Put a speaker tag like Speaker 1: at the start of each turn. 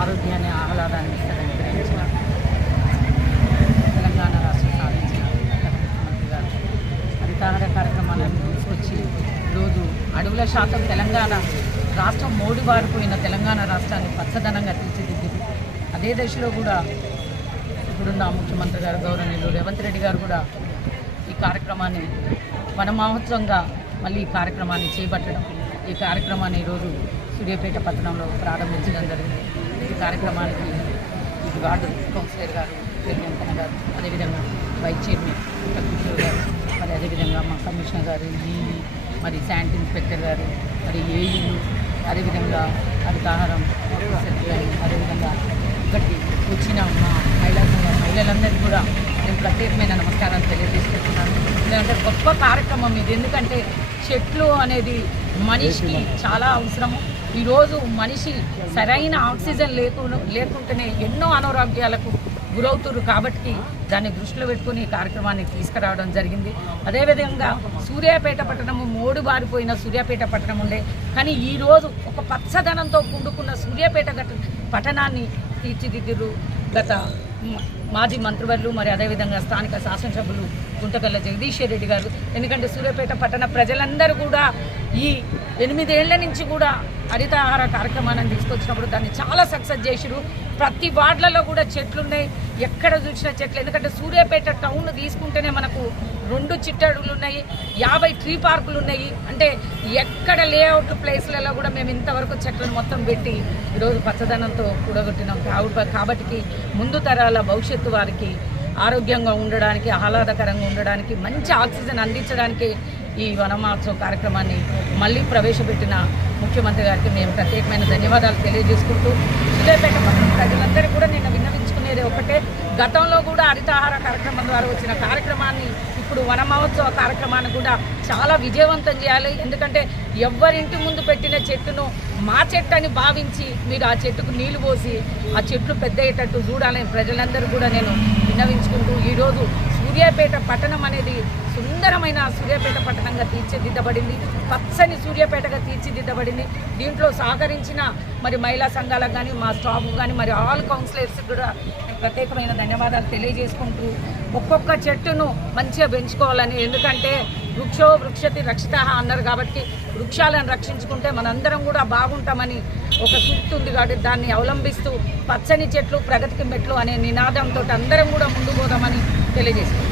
Speaker 1: ఆరోగ్యాన్ని ఆహ్లాదాన్ని ఇస్తారని తెలంగాణ రాష్ట్రం సాధించిన ముఖ్యమంత్రి గారు. హరితాహార కార్యక్రమాలను తీసుకొచ్చి ఈరోజు అడవుల శాతం తెలంగాణ రాష్ట్రం మోడి బారిపోయిన తెలంగాణ రాష్ట్రాన్ని పచ్చదనంగా తీర్చిదిద్దింది. అదే దశలో కూడా ఇప్పుడున్న ముఖ్యమంత్రి గారు గౌరవనీయులు రేవంత్ రెడ్డి గారు కూడా ఈ కార్యక్రమాన్ని వన మహోత్సవంగా మళ్ళీ ఈ కార్యక్రమాన్ని చేపట్టడం ఈ కార్యక్రమాన్ని ఈరోజు సూర్యాపేట పట్టణంలో ప్రారంభించడం జరిగింది. ఈ కార్యక్రమానికి ఈ వార్డు కౌన్సిలర్ గారు వెంకన్న గారు అదేవిధంగా వైస్ చైర్మన్ కిషోర్ గారు మరి అదేవిధంగా మా కమిషనర్ గారు ఈ మరి శాంట్ ఇన్స్పెక్టర్ గారు మరి ఏఈలు అదేవిధంగా హరితాహారం ఆఫీసర్ గారు అదేవిధంగా ఇక్కడికి వచ్చిన మా మహిళా మహిళలందరికీ కూడా నేను ప్రత్యేకమైన నమస్కారాలు తెలియజేసుకుంటున్నాను ఎందుకంటే గొప్ప కార్యక్రమం ఇది. ఎందుకంటే చెట్లు అనేది మనిషికి చాలా అవసరము. ఈరోజు మనిషి సరైన ఆక్సిజన్ లేకుండా లేకుంటేనే ఎన్నో అనారోగ్యాలకు గురవుతురు కాబట్టి దాన్ని దృష్టిలో పెట్టుకుని ఈ కార్యక్రమాన్ని తీసుకురావడం జరిగింది. అదేవిధంగా సూర్యాపేట పట్టణము మోడు బారిపోయిన సూర్యాపేట పట్టణం ఉండే. కానీ ఈరోజు ఒక పచ్చదనంతో కూడుకున్న సూర్యాపేట పట్టణాన్ని తీర్చిదిద్దురు గత మాజీ మంత్రివర్యులు మరి అదేవిధంగా స్థానిక శాసనసభ్యులు గుంటకల్ల జగదీశ్వర్ రెడ్డి గారు. ఎందుకంటే సూర్యాపేట పట్టణ ప్రజలందరూ కూడా ఈ ఎనిమిదేళ్ళ నుంచి కూడా హరితాహార కార్యక్రమాన్ని తీసుకొచ్చినప్పుడు దాన్ని చాలా సక్సెస్ చేసిరు ప్రతి వార్డులలో కూడా చెట్లు ఉన్నాయి ఎక్కడ చూసినా చెట్లు. ఎందుకంటే సూర్యాపేట టౌన్ తీసుకుంటేనే మనకు రెండు చిట్టడులు ఉన్నాయి. యాభై ట్రీ పార్కులు ఉన్నాయి. అంటే ఎక్కడ లేఅవుట్ ప్లేస్లలో కూడా మేము ఇంతవరకు చెట్లను మొత్తం పెట్టి ఈరోజు పచ్చదనంతో కూడగొట్టినాం. కాబట్టి ముందు తరాల భవిష్యత్తు వారికి ఆరోగ్యంగా ఉండడానికి ఆహ్లాదకరంగా ఉండడానికి మంచి ఆక్సిజన్ అందించడానికి ఈ వనమహోత్సవ కార్యక్రమాన్ని మళ్ళీ ప్రవేశపెట్టిన ముఖ్యమంత్రి గారికి మేము ప్రత్యేకమైన ధన్యవాదాలు తెలియజేసుకుంటూ సూర్యాపేట పట్టణ ప్రజలందరికీ కూడా నేను విన్నవించుకునేది ఒకటే. గతంలో కూడా హరితాహార కార్యక్రమం ద్వారా వచ్చిన కార్యక్రమాన్ని ఇప్పుడు వన మహోత్సవ కార్యక్రమాన్ని కూడా చాలా విజయవంతం చేయాలి. ఎందుకంటే ఎవరింటి ముందు పెట్టిన చెట్టును మా చెట్టు అని భావించి మీరు ఆ చెట్టుకు నీళ్ళు పోసి ఆ చెట్లు పెద్ద అయ్యేటట్టు చూడాలని ప్రజలందరూ కూడా నేను విన్నవించుకుంటూ ఈరోజు సూర్యాపేట పట్టణం అనేది సుందరమైన సూర్యాపేట పట్టణంగా తీర్చిదిద్దబడింది. పచ్చని సూర్యాపేటగా తీర్చిదిద్దబడింది. దీంట్లో సహకరించిన మరి మహిళా సంఘాలకు కానీ మా స్టాఫ్ కానీ మరి ఆల్ కౌన్సిలర్స్ కూడా ప్రత్యేకమైన ధన్యవాదాలు తెలియజేసుకుంటూ ఒక్కొక్క చెట్టును మంచిగా పెంచుకోవాలని. ఎందుకంటే వృక్షో వృక్షతి రక్షిత అన్నారు కాబట్టి వృక్షాలను రక్షించుకుంటే మనందరం కూడా బాగుంటామని ఒక సూక్తి ఉంది కాబట్టి దాన్ని అవలంబిస్తూ పచ్చని చెట్లు ప్రగతికి మెట్లు అనే నినాదంతో అందరం కూడా ముందు పోదామని తెలియజేస్తుంది